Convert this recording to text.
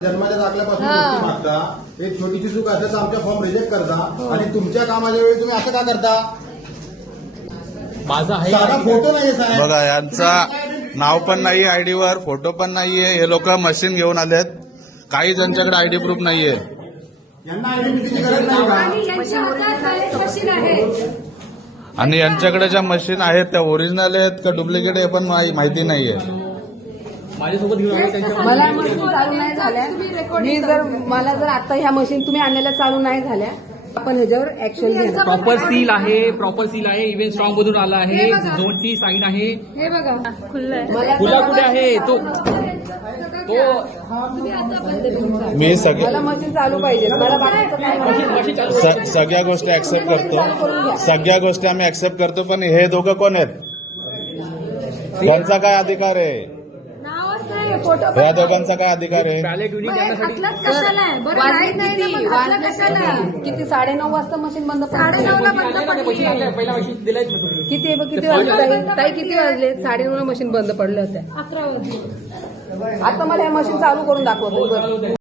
जन्माच्या दाखल्यापासून गोष्टी मागता, एक छोटीशी चूक असल्यास आमच्या फॉर्म रिजेक्ट करता आणि तुमच्या कामाच्या वेळी तुम्ही असं का करता? माझा आहे साधा फोटो नाही साहेब. बघा यांचा नाव पण नाही आयडीवर, फोटो पण नाहीये. हे लोक मशीन घेऊन आलेत. काही ज्यांच्याकडे आयडी प्रूफ नाहीये यांना आयडेंटिटीची गरज नाही का? मशीन आहे आणि यांच्याकडे ज्या मशीन आहेत त्या ओरिजिनल आहेत का डुप्लिकेट हे पण माहिती नाहीये. माझ्यासोबत घेऊन आले त्यांच्या मला मशीन चालू नाही झाल्या. मला जर आता ह्या मशीन तुम्ही आणलेल्या चालू नाही झाल्या, आपण ह्याच्यावर ऍक्शन घेणार. प्रॉपर सील आहे, इव्हेंट स्ट्रॉंग मधून आला आहे, झोनची साईन आहे. हे बघा खुल्लं खुला कुठे आहे तो मी सगळे मला मशीन चालू पाहिजे. मला बाकीचं काय नाही. सगळ्या गोष्टी ऍक्सेप्ट करतो. सगळ्या गोष्टी आम्ही ऍक्सेप्ट करतो. पण हे दोघं कोण आहेत? त्यांचा काय अधिकार आहे? नावच नाही फोटो या दोघांचा काय अधिकार आहे? बॅलेट युनिट हातलाच कशाला आहे? बरं वाजले लाईट नाही ना, किती? मग हातला कशाला आहे? किती 9:30 वाजता मशीन बंद पडली. 9:30 बंद पडली. पहिला मशीन दिलायच ना तुम्ही. किती किती वाजले ताई? किती वाजले? 9:30 मशीन बंद पडल्या होत्या. 11 वाजले. आता मला हे मशीन चालू करून दाखवतो.